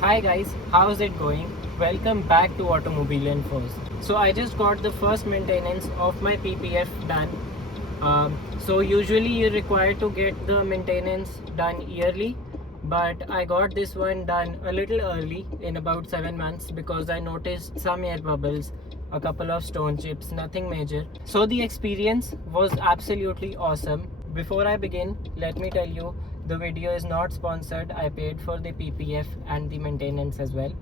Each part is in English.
Hi guys, how's it going? Welcome back to Automobile Infos. So I just got the first maintenance of my PPF done. So usually you're required to get the maintenance done yearly, but I got this one done a little early in about 7 months because I noticed some air bubbles, a couple of stone chips, nothing major. So the experience was absolutely awesome. Before I begin, let me tell you the video is not sponsored. I paid for the PPF and the maintenance as well.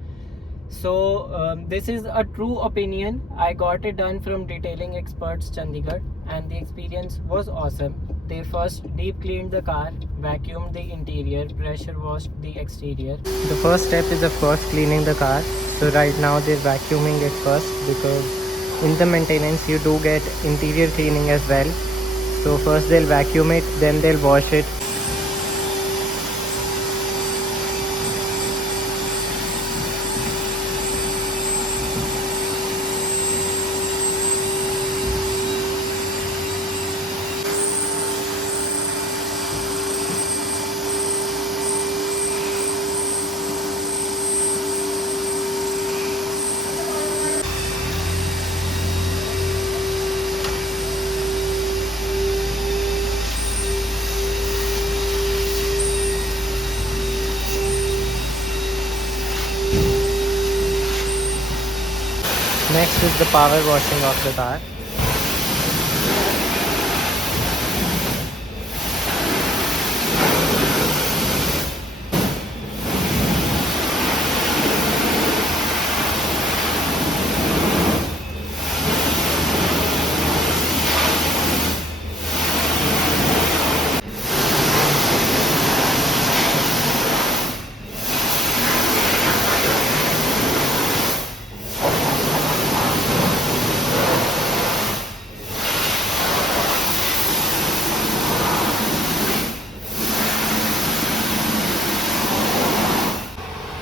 So this is a true opinion. I got it done from Detailing Experts Chandigarh and the experience was awesome. They first deep cleaned the car, vacuumed the interior, pressure washed the exterior. The first step is of course cleaning the car. So right now they're vacuuming it first because in the maintenance you do get interior cleaning as well. So first they'll vacuum it, then they'll wash it. Next is the power washing of the car.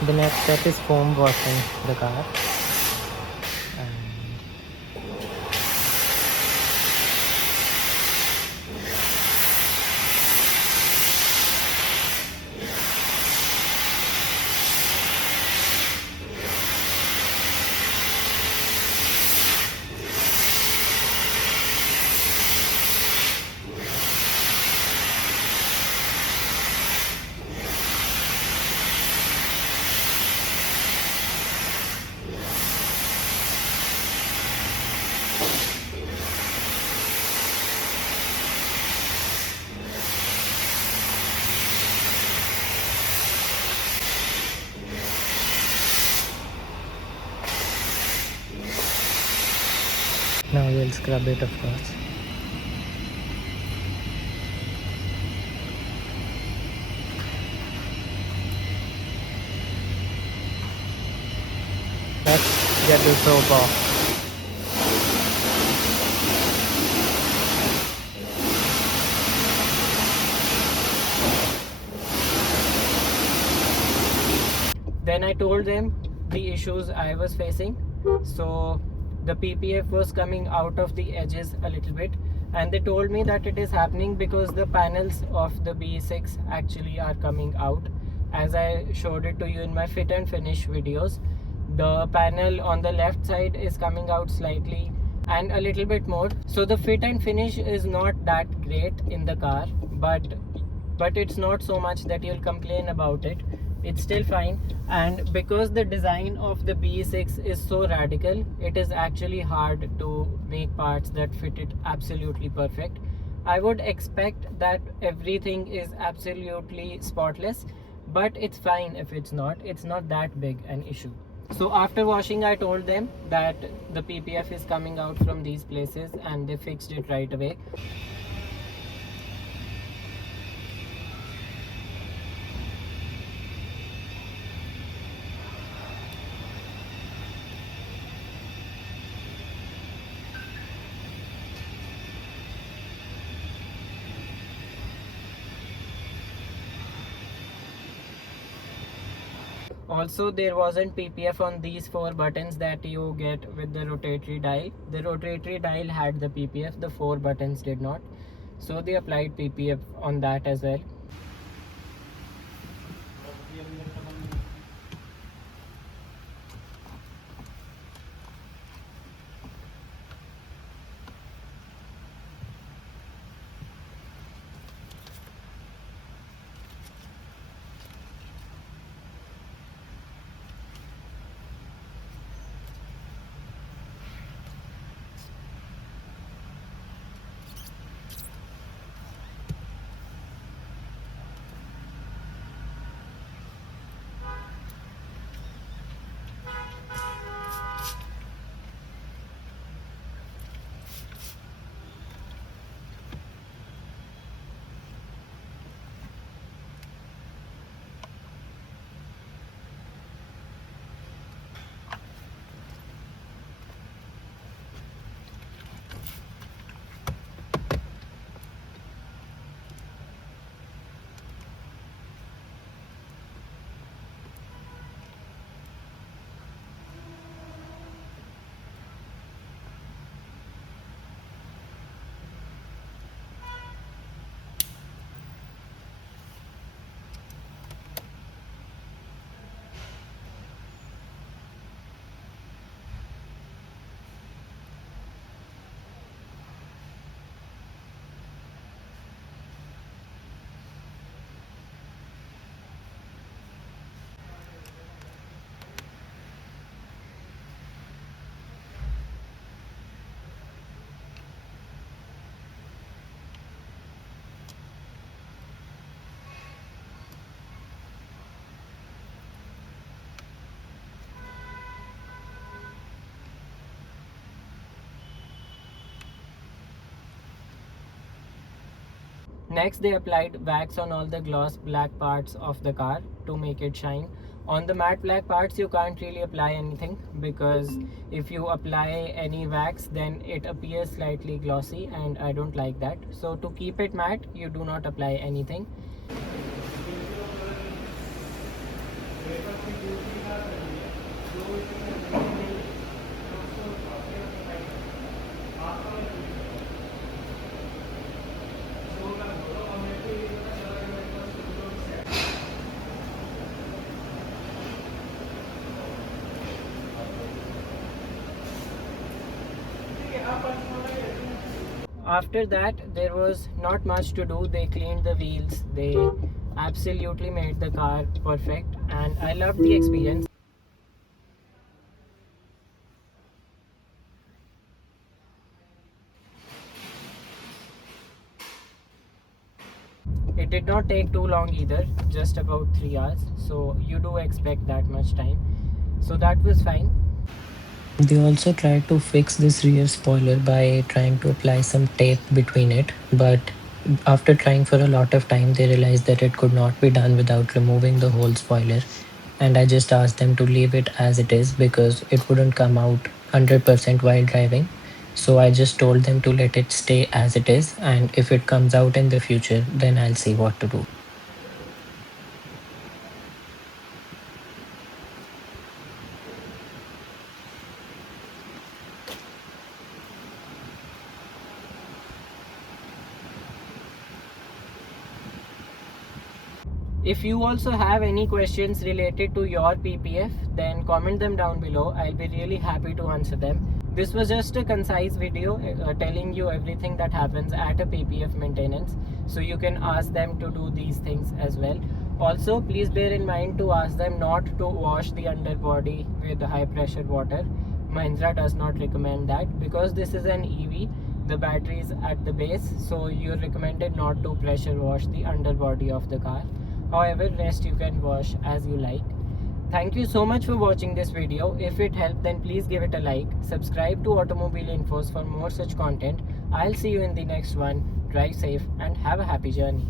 The next step is foam washing the car. Now we'll scrub it, of course. Let's get the soap off. Then I told them the issues I was facing. So the PPF was coming out of the edges a little bit, and they told me that it is happening because the panels of the BE6 actually are coming out. As I showed it to you in my fit and finish videos, the panel on the left side is coming out slightly and a little bit more. So the fit and finish is not that great in the car, but it's not so much that you'll complain about it. It's still fine, and because the design of the BE6 is so radical, it is actually hard to make parts that fit it absolutely perfect. I would expect that everything is absolutely spotless, but it's fine if it's not. It's not that big an issue. So after washing, I told them that the PPF is coming out from these places and they fixed it right away. Also, there wasn't PPF on these 4 buttons that you get with the rotatory dial. The rotatory dial had the PPF, the 4 buttons did not. So they applied PPF on that as well. Next, they applied wax on all the gloss black parts of the car to make it shine. On the matte black parts, you can't really apply anything, because if you apply any wax, then it appears slightly glossy, and I don't like that. So to keep it matte, you do not apply anything. After that, there was not much to do. They cleaned the wheels, they absolutely made the car perfect, and I loved the experience. It did not take too long either, just about 3 hours, so you do expect that much time, so that was fine. They also tried to fix this rear spoiler by trying to apply some tape between it, but after trying for a lot of time, they realized that it could not be done without removing the whole spoiler. And I just asked them to leave it as it is, because it wouldn't come out 100% while driving. So I just told them to let it stay as it is, and if it comes out in the future, then I'll see what to do. If you also have any questions related to your PPF, then comment them down below. I'll be really happy to answer them. This was just a concise video telling you everything that happens at a PPF maintenance, so you can ask them to do these things as well. Also, please bear in mind to ask them not to wash the underbody with high pressure water. Mahindra does not recommend that, because this is an EV. The battery is at the base, so you're recommended not to pressure wash the underbody of the car. However, rest you can wash as you like. Thank you so much for watching this video. If it helped, then please give it a like. Subscribe to Automobile Infos for more such content. I'll see you in the next one. Drive safe and have a happy journey.